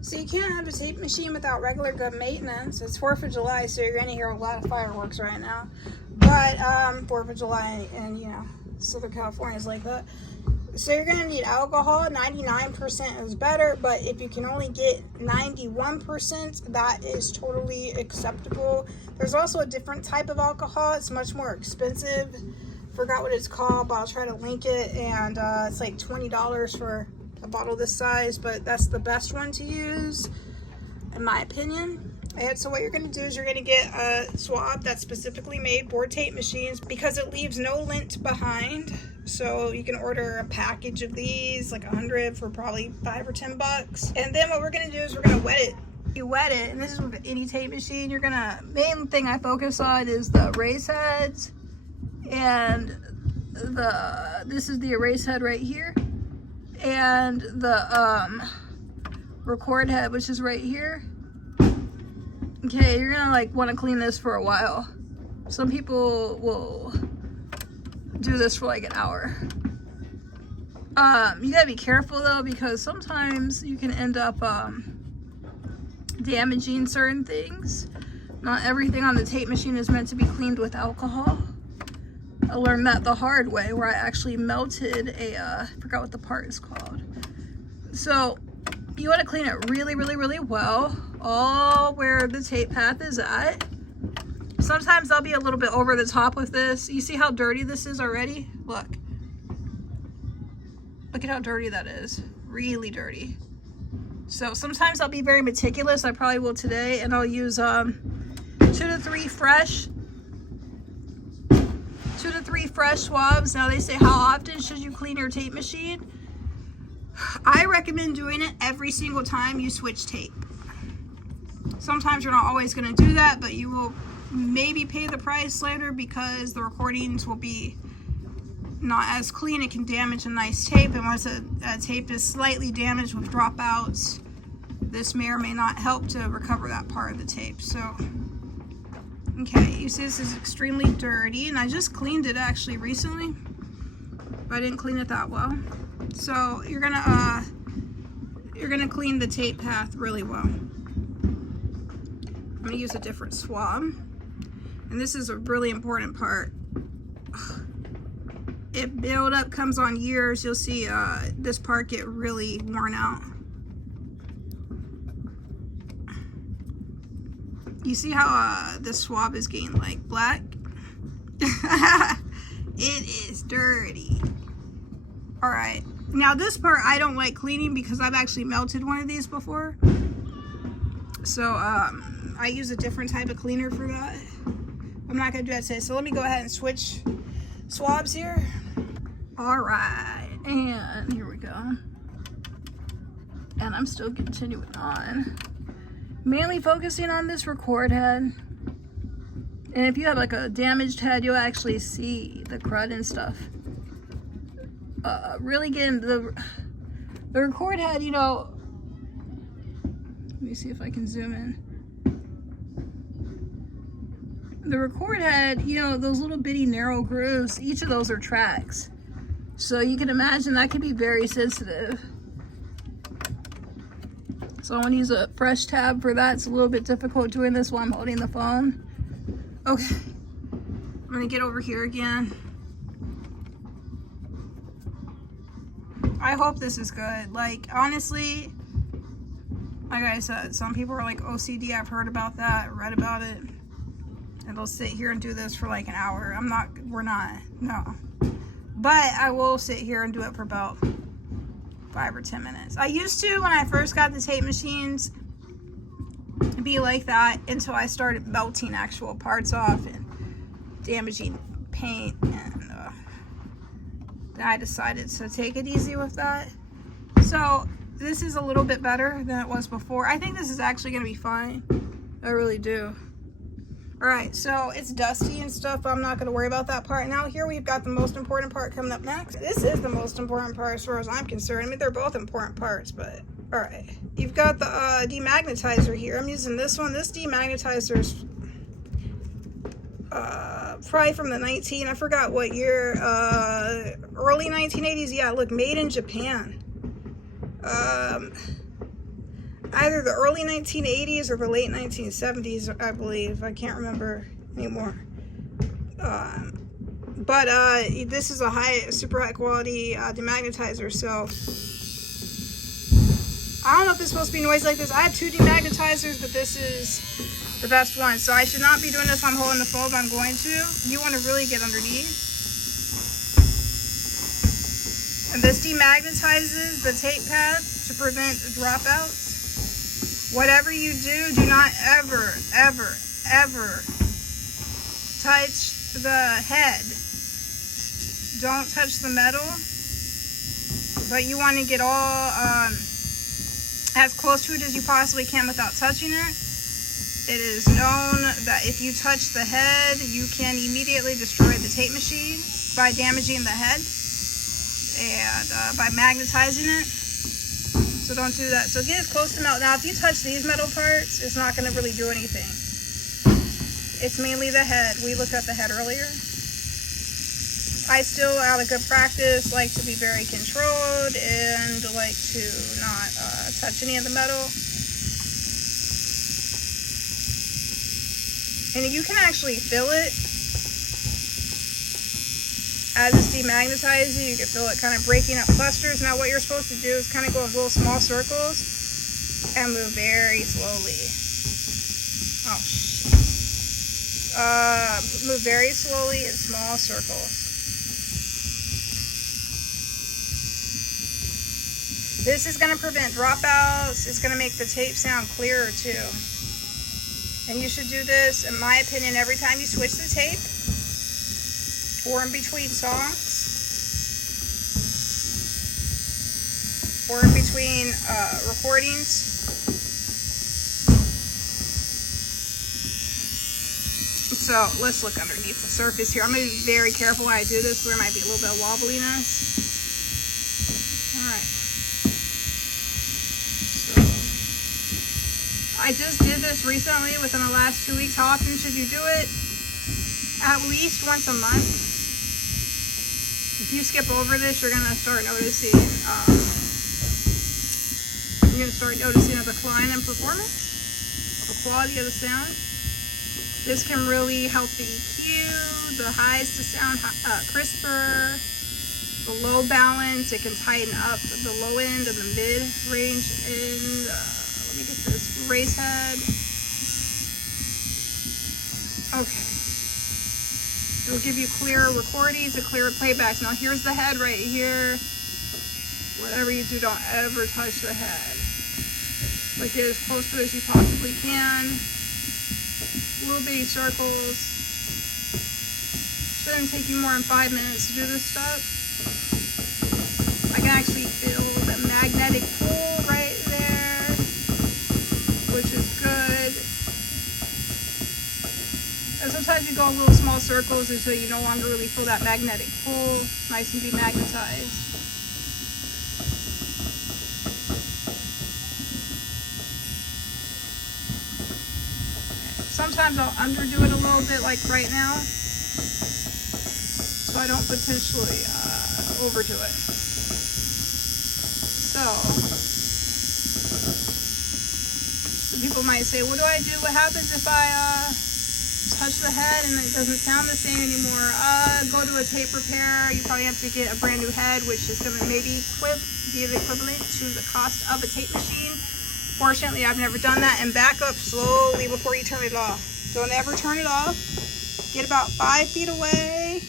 So you can't have a tape machine without regular good maintenance. It's 4th of July, so you're gonna hear a lot of fireworks right now. But 4th of July and you know, Southern California is like that. So you're gonna need alcohol. 99% is better, but if you can only get 91%, that is totally acceptable. There's also a different type of alcohol. It's much more expensive. Forgot what it's called, but I'll try to link it. And it's like $20 for a bottle this size, but that's the best one to use, in my opinion. And so what you're going to do is you're going to get a swab that's specifically made for tape machines because it leaves no lint behind. So you can order a package of these, like 100 for probably $5 or $10. And then what we're going to do is we're going to wet it. You wet it, and this is with any tape machine. You're going to, main thing I focus on is the erase heads, and this is the erase head right here, and the record head, which is right here. Okay, you're gonna like want to clean this for a while. Some people will do this for like an hour. You gotta be careful though, because sometimes you can end up damaging certain things. Not everything on the tape machine is meant to be cleaned with alcohol. I learned that the hard way, where I actually melted I forgot what the part is called. So you want to clean it really, really, really well, all where the tape path is at. Sometimes I'll be a little bit over the top with this. You see how dirty this is already? Look at how dirty that is. Really dirty. So sometimes I'll be very meticulous. I probably will today, and I'll use 2 to 3 fresh swabs. Now they say, how often should you clean your tape machine? I recommend doing it every single time you switch tape. Sometimes you're not always going to do that, but you will maybe pay the price later because the recordings will be not as clean. It can damage a nice tape, and once a tape is slightly damaged with dropouts, this may or may not help to recover that part of the tape. So okay, you see this is extremely dirty, and I just cleaned it actually recently, but I didn't clean it that well. So you're gonna clean the tape path really well. I'm gonna use a different swab, and this is a really important part. If buildup comes on years, you'll see this part get really worn out. You see how this swab is getting like black? It is dirty. All right, now this part I don't like cleaning because I've actually melted one of these before. So I use a different type of cleaner for that. I'm not gonna do that today. So let me go ahead and switch swabs here. All right, and here we go. And I'm still continuing on. Mainly focusing on this record head. And if you have like a damaged head, you'll actually see the crud and stuff. Really getting the record head, you know, let me see if I can zoom in. The record head, you know, those little bitty narrow grooves, each of those are tracks. So you can imagine that can be very sensitive. So I want to use a fresh tab for that. It's a little bit difficult doing this while I'm holding the phone. Okay, I'm gonna get over here again. I hope this is good. Like, honestly, like I said, some people are like OCD. I've heard about that, read about it, and they'll sit here and do this for like an hour. We're not, no. But I will sit here and do it for about 5 or 10 minutes. I used to, when I first got the tape machines, be like that until I started melting actual parts off and damaging paint, and then I decided to take it easy with that. So this is a little bit better than it was before. I think this is actually going to be fine. I really do. All right, so it's dusty and stuff. I'm not going to worry about that part. Now here we've got the most important part coming up next. This is the most important part as far as I'm concerned. I mean, they're both important parts, but all right. You've got the demagnetizer here. I'm using this one. This demagnetizer's probably from the I forgot what year, early 1980s. Yeah, look, made in Japan. either the early 1980s or the late 1970s, I believe. I can't remember anymore. But this is a super high quality demagnetizer, so I don't know if it's supposed to be noisy like this. I have 2 demagnetizers, but this is the best one. So I should not be doing this while I'm holding the phone, but I'm going to. You want to really get underneath. And this demagnetizes the tape pad to prevent dropouts. Whatever you do, do not ever, ever, ever touch the head. Don't touch the metal, but you want to get all as close to it as you possibly can without touching it. It is known that if you touch the head, you can immediately destroy the tape machine by damaging the head and by magnetizing it. So don't do that. So get as close to metal. Now, if you touch these metal parts, it's not going to really do anything. It's mainly the head. We looked at the head earlier. I still, out of good practice, like to be very controlled and like to not touch any of the metal. And you can actually feel it as it's demagnetizing. You can feel it kind of breaking up clusters. Now what you're supposed to do is kind of go in little small circles and move very slowly. Oh shit. Move very slowly in small circles. This is going to prevent dropouts. It's going to make the tape sound clearer too. And you should do this, in my opinion, every time you switch the tape or in between songs or in between recordings. So let's look underneath the surface here. I'm going to be very careful when I do this. There might be a little bit of wobbliness. All right. I just did this recently within the last 2 weeks. How often should you do it? At least once a month. If you skip over this, you're gonna start noticing a decline in performance, the quality of the sound. This can really help the EQ, the highs to sound crisper, the low balance. It can tighten up the low end and the mid range end. Let me get this raise head. Okay. It'll give you clearer recordings and clearer playbacks. Now here's the head right here. Whatever you do, don't ever touch the head. Like get as close to it as you possibly can. Little bitty circles. Shouldn't take you more than 5 minutes to do this stuff. I can actually feel the magnetic pull right there, which is good. And sometimes you go in little small circles until you no longer really feel that magnetic pull. Nice and demagnetized. Sometimes I'll underdo it a little bit like right now, so I don't potentially overdo it. So, some people might say, what do I do? What happens if I touch the head and it doesn't sound the same anymore? Go to a tape repair. You probably have to get a brand new head, which is going to maybe be the equivalent to the cost of a tape machine. Fortunately, I've never done that. And back up slowly before you turn it off. Don't ever turn it off. Get about 5 feet away.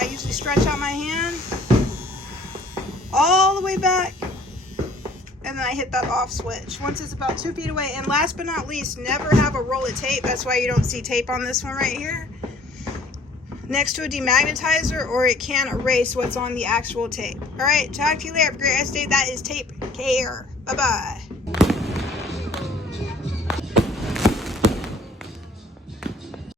I usually stretch out my hand all the way back, and then I hit that off switch once it's about 2 feet away. And last but not least, never have a roll of tape. That's why you don't see tape on this one right here next to a demagnetizer, or it can erase what's on the actual tape. All right, talk to you later. Have a great rest day. That is tape care. Bye bye.